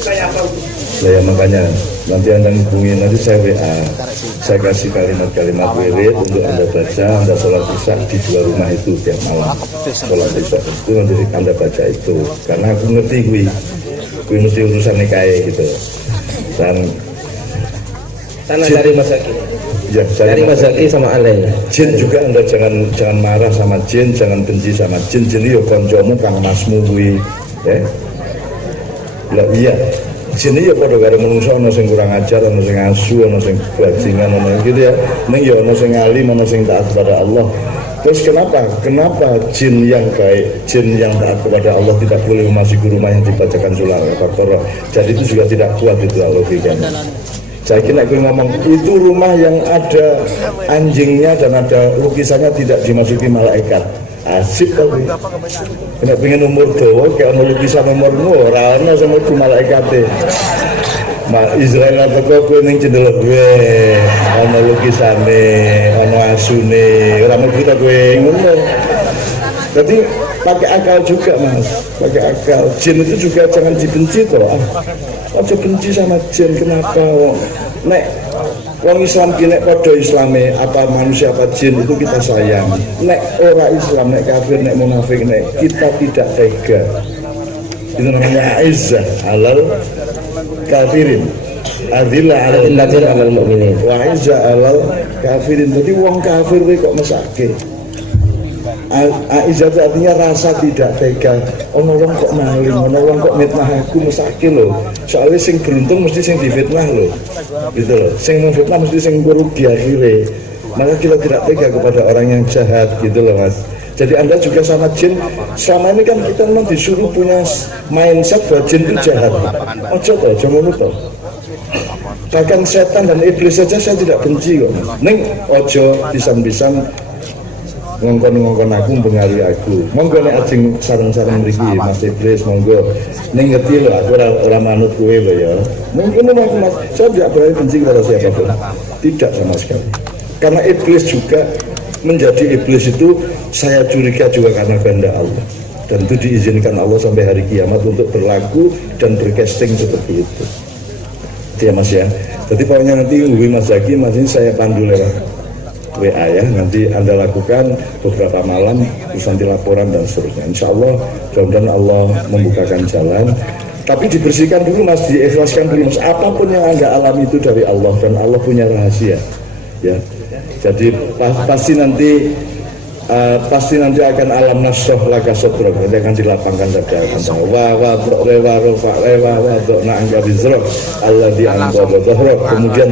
kayak apa. Ya makanya nanti Anda hubungi, nanti saya WA, saya kasih kalimat-kalimat wirid untuk Anda baca, Anda sholat isya di 2 rumah itu tiap malam. Sholat isya itu nanti Anda baca itu, karena aku ngerti gue mesti urusan nikahe gitu. Dan Tanah dari Mas Zaki. Ya, Dari Mas Zaki sama Ale. jin juga Anda jangan marah sama jin, jangan benci sama jin. Jin yo koncomu kang masmu kuwi, ya. Lah iya. Sini ya pada karo menungso ana sing kurang ajar, ana sing asu, ana sing bajingan, ana gitu ya. Ning ya ana sing alim, ana sing taat kepada Allah. Terus kenapa jin yang baik, jin yang taat kepada Allah tidak boleh memasuki rumah yang dibacakan surah Al-Baqarah? Jadi itu juga tidak kuat itu logikanya. Saya kira aku ngomong itu rumah yang ada anjingnya dan ada lukisannya tidak dimasuki malaikat. Asik tapi kena pengen umur dawa kayak ono lukisan umurmu ora ono sama ku malaikate. Israel teko kowe ning cendelok kowe ono lukisane, ono asune, ora mesti kowe ngono. Jadi pakai akal juga Mas, pakai akal. Jin itu juga jangan dibenci toh. Aja benci sama jin, kenapa? Nek wong Islam ki nek padha Islame apa manusia apa jin itu kita sayang. Nek ora Islam, nek kafir, nek munafik, nek kita tidak tega. Itu namanya izzah alal kafirin. Adillah alal mu'minin. Wa izzah alal kafirin. Jadi wong kafir kuwi kok mesake. Aizzah itu artinya rasa tidak tega. Ono wong kok maling, ono wong kok mitnah aku mesake lho. Soalnya sing beruntung mesti sing difitnah lho. Gitu loh. Sing memfitnah mesti sing rugi akhirnya. Maka kita tidak tega kepada orang yang jahat gitu loh Mas. Jadi Anda juga sama jin, selama ini kan kita memang disuruh punya mindset bahwa jin itu jahat. Ojo toh, jangan lupa. Bahkan setan dan iblis saja saya tidak benci kok. Ning ojo pisan-pisan ngongkon aku mempengaruhi aku. Monggo nek ajeng sareng-sareng mriki Mas Iblis monggo. Ning ngerti lho aku ora manut kowe lho ya. Mungkin aku Mas, saya tidak berani benci kepada siapapun. Tidak sama sekali. Karena iblis juga menjadi iblis itu saya curiga juga karena kehendak Allah. Dan itu diizinkan Allah sampai hari kiamat untuk berlaku dan bercasting seperti itu. Itu ya Mas ya. Jadi pokoknya nanti hubungi Mas Zaki, Mas ini saya pandu lewat WA ya, nanti Anda lakukan beberapa malam, terus nanti laporan dan seterusnya. Insya Allah, mudah-mudahan Allah membukakan jalan. Tapi dibersihkan dulu Mas, diikhlaskan dulu Mas. Apapun yang Anda alami itu dari Allah dan Allah punya rahasia. Ya, jadi pasti nanti akan alam nasroh laka sodrok, nanti akan dilapangkan dada Allah diangkat kemudian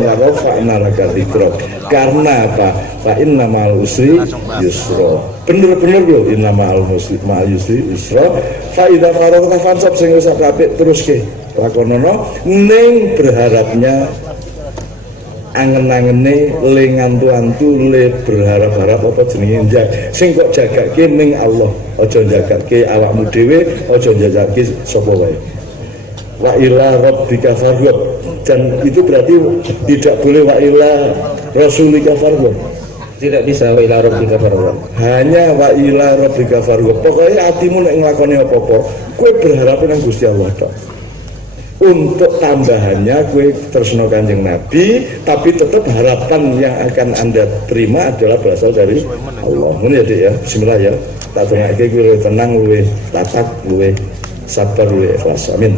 karena apa? Fa inna ma'al usri yusra. Bener-bener loh inna ma'al yusri yusra. Fa idza faragta fansab sing wis apik terus ke lakonono ning berharapnya angen-angene le ngantu-antu le berharap-harap apa jenenge njak sing kok jagake ning Allah, aja jagake awakmu dhewe, aja jagake sapa wae. Wa ila rabbika farghab, dan itu berarti tidak boleh wa ila rasulika farghab. Tidak bisa wa ila rabbika farghab. Hanya wa ila rabbika farghab. Pokoknya atimu nek nglakoni apa-apa, kowe berharap nang Gusti Allah tok. Untuk tambahannya kue tresno Kanjeng Nabi, tapi tetap harapan yang akan Anda terima adalah berasal dari Allah. Ini ya Dik ya, bismillah ya. Tak dongake kue tenang, luwe tatak, luwe sabar, luwe ikhlas. Amin.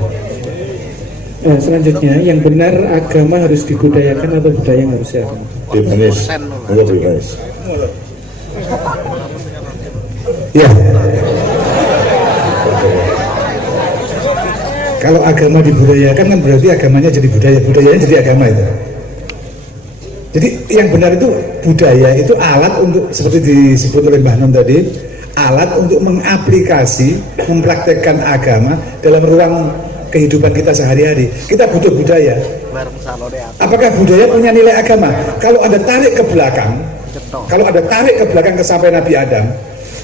Nah, selanjutnya yang benar agama harus dibudayakan atau budaya yang harus diagama? Di manis, enggak di manis. Ya. Kalau agama dibudayakan kan berarti agamanya jadi budaya, budayanya jadi agama itu. Jadi yang benar itu budaya itu alat untuk, seperti disebut oleh Mbah Nun tadi, alat untuk mengaplikasi, mempraktekkan agama dalam ruang kehidupan kita sehari-hari. Kita butuh budaya. Apakah budaya punya nilai agama? Kalau Anda tarik ke belakang, sampai Nabi Adam,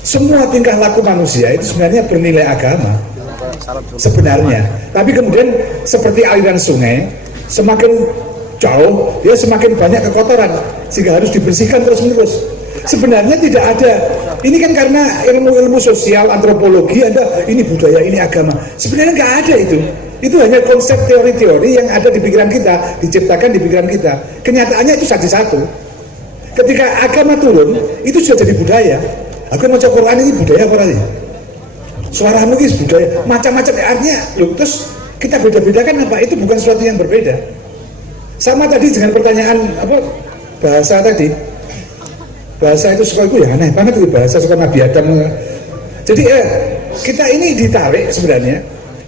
semua tingkah laku manusia itu sebenarnya bernilai agama sebenarnya. Tapi kemudian seperti aliran sungai, semakin jauh dia semakin banyak kekotoran sehingga harus dibersihkan terus-menerus. Sebenarnya tidak ada. Ini kan karena ilmu-ilmu sosial, antropologi, ada ini budaya, ini agama. Sebenarnya nggak ada itu. Itu hanya konsep teori-teori yang ada di pikiran kita, diciptakan di pikiran kita. Kenyataannya itu satu-satu. Ketika agama turun, itu sudah jadi budaya. Aku mau baca Quran ini budaya apa lagi? Suara nukis budaya, macam-macam artinya. Loh, terus kita beda-bedakan apa? Itu bukan sesuatu yang berbeda. Sama tadi dengan pertanyaan apa bahasa tadi. Bahasa itu suka itu ya aneh banget itu, bahasa suka Nabi Adam. Jadi kita ini ditarik sebenarnya.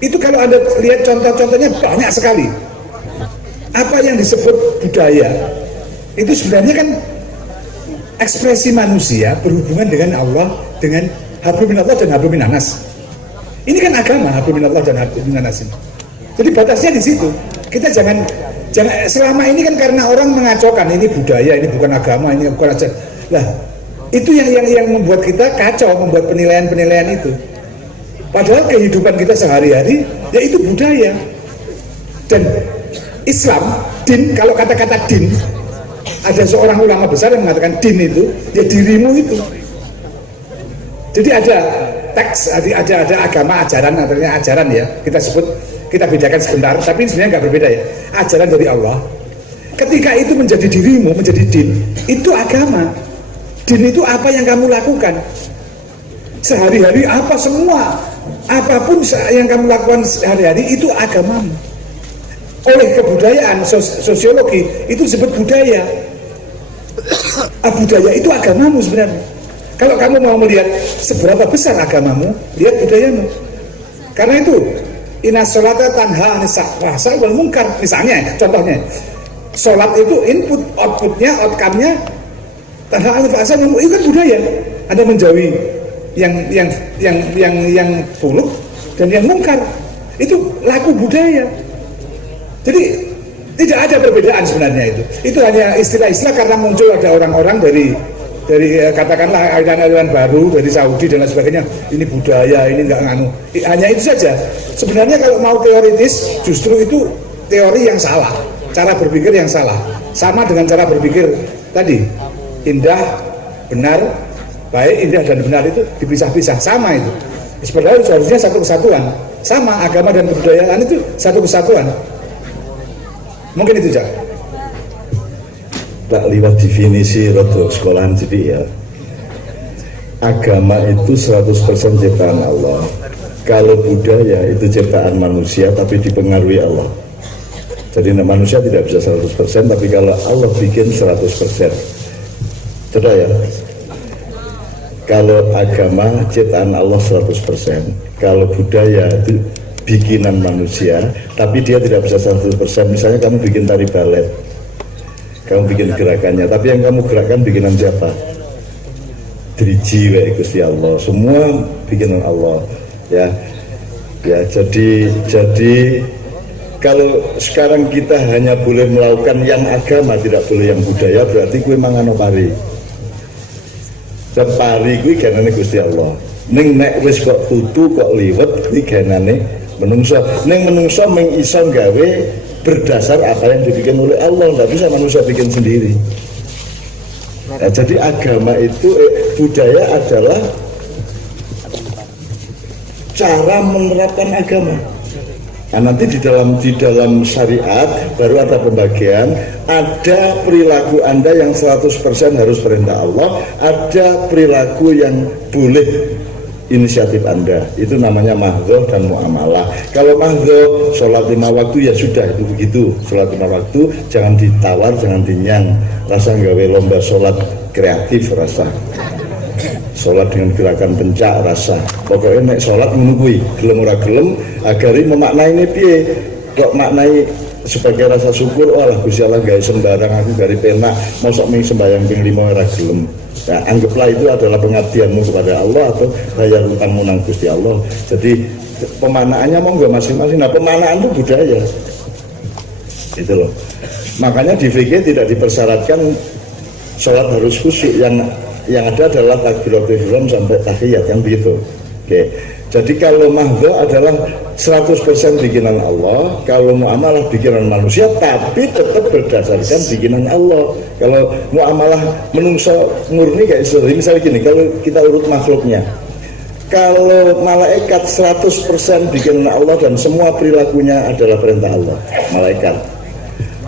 Itu kalau Anda lihat contoh-contohnya banyak sekali. Apa yang disebut budaya itu sebenarnya kan ekspresi manusia berhubungan dengan Allah, dengan hablum minallah dan hablum minanas. Ini kan agama, hablum minallah dan hablum minanas ini. Jadi batasnya di situ. Kita jangan selama ini kan karena orang mengacaukan ini budaya, ini bukan agama, ini bukan aja. Lah, itu yang membuat kita kacau, membuat penilaian-penilaian itu. Padahal kehidupan kita sehari-hari ya itu budaya. Dan Islam, din, kalau kata-kata din, ada seorang ulama besar yang mengatakan din itu ya dirimu itu. Jadi ada teks, ada agama, ajaran, artinya ajaran ya. Kita bedakan sebentar, tapi sebenarnya nggak berbeda ya. Ajaran dari Allah. Ketika itu menjadi dirimu, menjadi din, itu agama. Din itu apa yang kamu lakukan sehari-hari, apa semua, apapun yang kamu lakukan sehari-hari itu agamamu. Oleh kebudayaan, sosiologi itu disebut budaya. Budaya itu agamamu sebenarnya. Kalau kamu mau melihat seberapa besar agamamu, lihat budayamu. Karena itu inna sholata tanha 'anil fahsya'i wal munkar. Misalnya, contohnya, sholat itu input, outputnya, outcome-nya tanha 'anil fahsya'i wal munkar. Itu kan budaya. Anda menjauhi yang buruk dan yang mungkar. Itu laku budaya. Jadi tidak ada perbedaan sebenarnya itu. Itu hanya istilah-istilah karena muncul ada orang-orang dari katakanlah aliran-aliran baru dari Saudi dan lain sebagainya. Ini budaya, ini enggak nganu. Hanya itu saja. Sebenarnya kalau mau teoritis justru itu teori yang salah, cara berpikir yang salah. Sama dengan cara berpikir tadi. Indah, benar, baik, indah dan benar itu dipisah-pisah, sama itu. Sebenarnya seharusnya satu kesatuan. Sama agama dan kebudayaan itu satu kesatuan. Mungkin itu Cak. Tak liwat definisi rodo sekolahan jadi ya. Agama itu 100% ciptaan Allah. Kalau budaya itu ciptaan manusia tapi dipengaruhi Allah. Jadi manusia tidak bisa 100%, tapi kalau Allah bikin 100%. Sudah ya. Kalau agama ciptaan Allah 100%. Kalau budaya itu bikinan manusia, tapi dia tidak bisa 100%. Misalnya kamu bikin tari balet, kamu bikin gerakannya, tapi yang kamu gerakkan bikinan siapa? Driji wa Gusti Allah, semua bikinan Allah. Ya, jadi kalau sekarang kita hanya boleh melakukan yang agama, tidak boleh yang budaya, berarti gue mangano pari. Dan pari gue ganane Gusti Allah. Ning nek wis kok tutu kok liwet kuwi ganane menungso. Ning menungso mung iso gawe berdasar apa yang dibikin oleh Allah, nggak bisa manusia bikin sendiri. Nah, jadi agama itu budaya adalah cara menerapkan agama. Nah, nanti di dalam syariat baru ada pembagian, ada perilaku Anda yang 100% harus perintah Allah, ada perilaku yang boleh inisiatif Anda, itu namanya mahdhah dan muamalah. Kalau mahdhah, sholat 5 waktu ya sudah, itu begitu. Sholat 5 waktu, jangan ditawar, jangan dinyang. Rasa nggawe lomba sholat kreatif rasa. sholat dengan gerakan pencak rasa. Pokoknya nek sholat menunggui gelem ora gelem agari memaknai ini piye kok maknai sebagai rasa syukur. Oh lah Gusti Allah gawe sembarang aku gari penak mosok ming sembayang ping 5 ora gelem. Nah, anggaplah itu adalah pengabdianmu kepada Allah atau bayar utangmu nang Gusti Allah. Jadi pemanaannya monggo masing-masing. Nah, pemanaan itu budaya. Itu loh. Makanya di fikih tidak dipersyaratkan sholat harus khusyuk, yang ada adalah takbiratul ihram sampai tahiyat kan begitu. Oke. Jadi kalau mahdhu adalah 100% bikinan Allah, kalau muamalah bikinan manusia, tapi tetap berdasarkan bikinan Allah. Kalau muamalah menungso murni kayak sering, misalnya gini, kalau kita urut makhluknya, kalau malaikat 100% bikinan Allah dan semua perilakunya adalah perintah Allah, malaikat.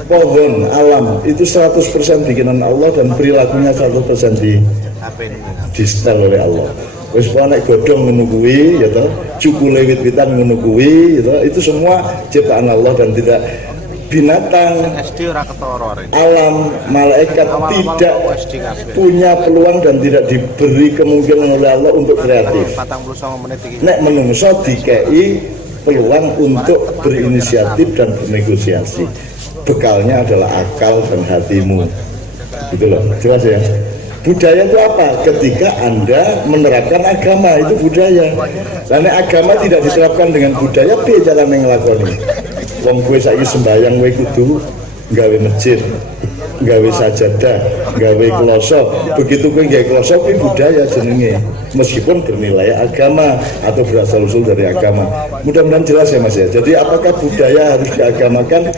Pohon, alam itu 100% bikinan Allah dan perilakunya 100% di setel oleh Allah. Wis nek godhong ngono kuwi ya toh, cukule wit-witan ngono kuwi ya toh, itu semua ciptaan Allah dan tidak binatang, alam, malaikat tidak punya peluang dan tidak diberi kemungkinan oleh Allah untuk kreatif. Nek menungso dikei peluang untuk berinisiatif dan bernegosiasi. Bekalnya adalah akal dan hatimu. Gitu loh, jelas ya. Budaya itu apa? Ketika Anda menerapkan agama, itu budaya. Karena agama tidak diterapkan dengan budaya, piye cara nglakoni? Wong kowe saiki sembayang kowe kudu gawe masjid, gawe sajadah, gawe kloso. Begitu kowe gawe kloso kuwi budaya jenenge. Meskipun bernilai agama atau berasal usul dari agama. Mudah-mudahan jelas ya Mas ya. Jadi apakah budaya harus diagamakan?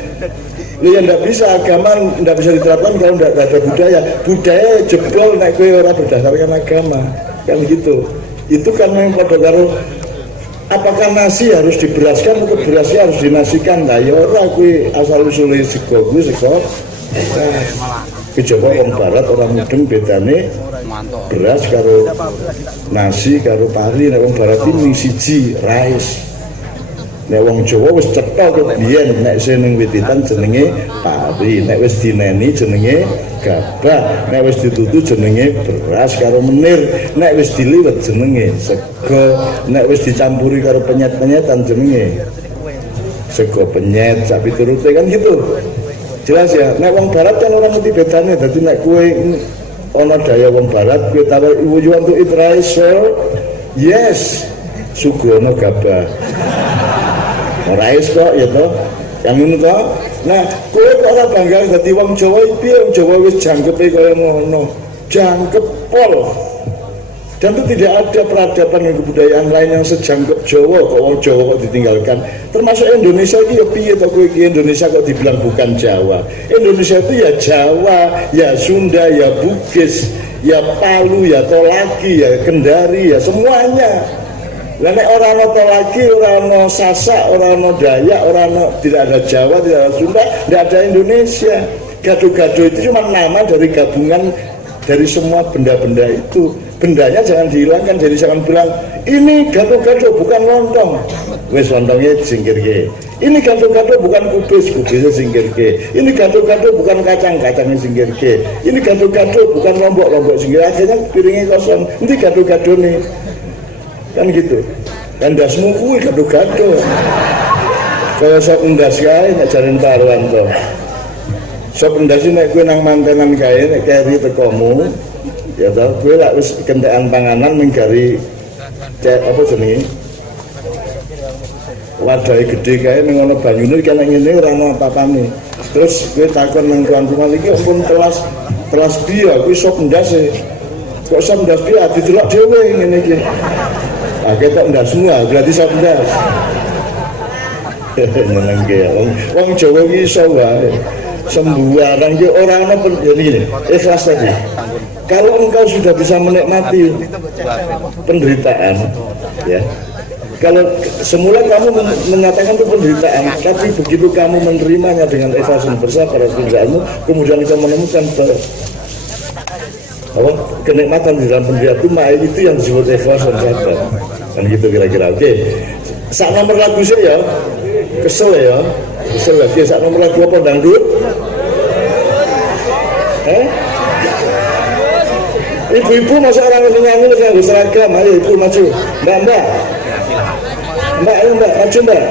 Ya tidak bisa, agama tidak bisa diterapkan kalau tidak ada budaya. Budaya jebol nek kowe ora berdasarkan agama. Kan gitu. Itu kan yang pada karo apakah nasi harus diberaskan atau berasnya harus dinasikan? Nah ya ora kuwi asal usule sego kuwi sego. Kejaba wong barat orang mudeng bedane beras karo nasi karo pari. Nek wong barat ini siji rice. Nek wong Jawa wis cetha kok biyen nek seneng wititan jenenge pari, nek wis dineni jenenge gabah, nek wis ditutu jenenge beras karo menir, nek wis diliwet jenenge sego, nek wis dicampuri karo penyet-penyetan jenenge sego penyet, sak piturute kan gitu. Jelas ya. Nek wong barat kan ora ngerti bedane, dadi nek kowe ana daya wong barat kowe tawa you want to eat rice sir? Yes. Sugono gabah. Rais kok ya toh, yang ini toh. Nah, kowe kok ora bangga dadi wong Jawa iki, wong Jawa wis jangkepe kaya ngono. Jangkep pol. Dan itu tidak ada peradaban dan kebudayaan lain yang sejangkep Jawa. Kok wong Jawa kok ditinggalkan. Termasuk Indonesia iki ya piye to kowe iki Indonesia kok dibilang bukan Jawa. Indonesia itu ya Jawa, ya Sunda, ya Bugis, ya Palu, ya Tolaki, ya Kendari, ya semuanya. Lah nek ora ana Tolaki, ora ana Sasak, ora ana Dayak, ora ana tidak ada Jawa, tidak ada Sunda, tidak ada Indonesia. Gado-gado itu cuma nama dari gabungan dari semua benda-benda itu. Bendanya jangan dihilangkan, jadi jangan bilang ini gado-gado bukan lontong. Wes lontongnya singkirke. Ini gado-gado bukan kubis, kubisnya singkirke. Ini gado-gado bukan kacang, kacangnya singkirke. Ini gado-gado bukan lombok, lombok singkir. Akhirnya piringnya kosong. Ini gado-gado nih. Kan gitu. Kan dasmu kuwi gado-gado. Kaya sop endas kae nek jaren taruhan to. Sop endas nek kowe nang mantenan kae nek keri tekomu, ya ta kowe lak wis kentekan panganan ning gari apa jenenge? Wadahe gedhe kae ning ana banyune kene ngene ora ana apa-apane. Terus kowe takon nang tuan-tuan iki ampun telas biya kuwi sop endas e. Kok sop endas biya didelok dhewe ngene iki. Ah ketok ndak semua berarti sop ndas. Meneng ya wong Jawa iki iso wae. Sembuaran ki ora ana gini. Ikhlas tadi. Kalau engkau sudah bisa menikmati penderitaan ya. Kalau semula kamu menyatakan itu penderitaan, tapi begitu kamu menerimanya dengan ikhlas dan bersabar atas penderitaanmu, kemudian kau menemukan kenikmatan di dalam penderitaan itu yang disebut ikhlas dan sabar. Kan gitu kira-kira. Oke. Sak nomor lagu saya ya. Kesel ya. Kesel lagi sak nomor lagu apa dangdut? Itu Ibu-ibu masuk orang yang nyanyi dengan seragam, ayo ibu maju. Mbak, mbak, mbak, ayo mbak, maju mbak.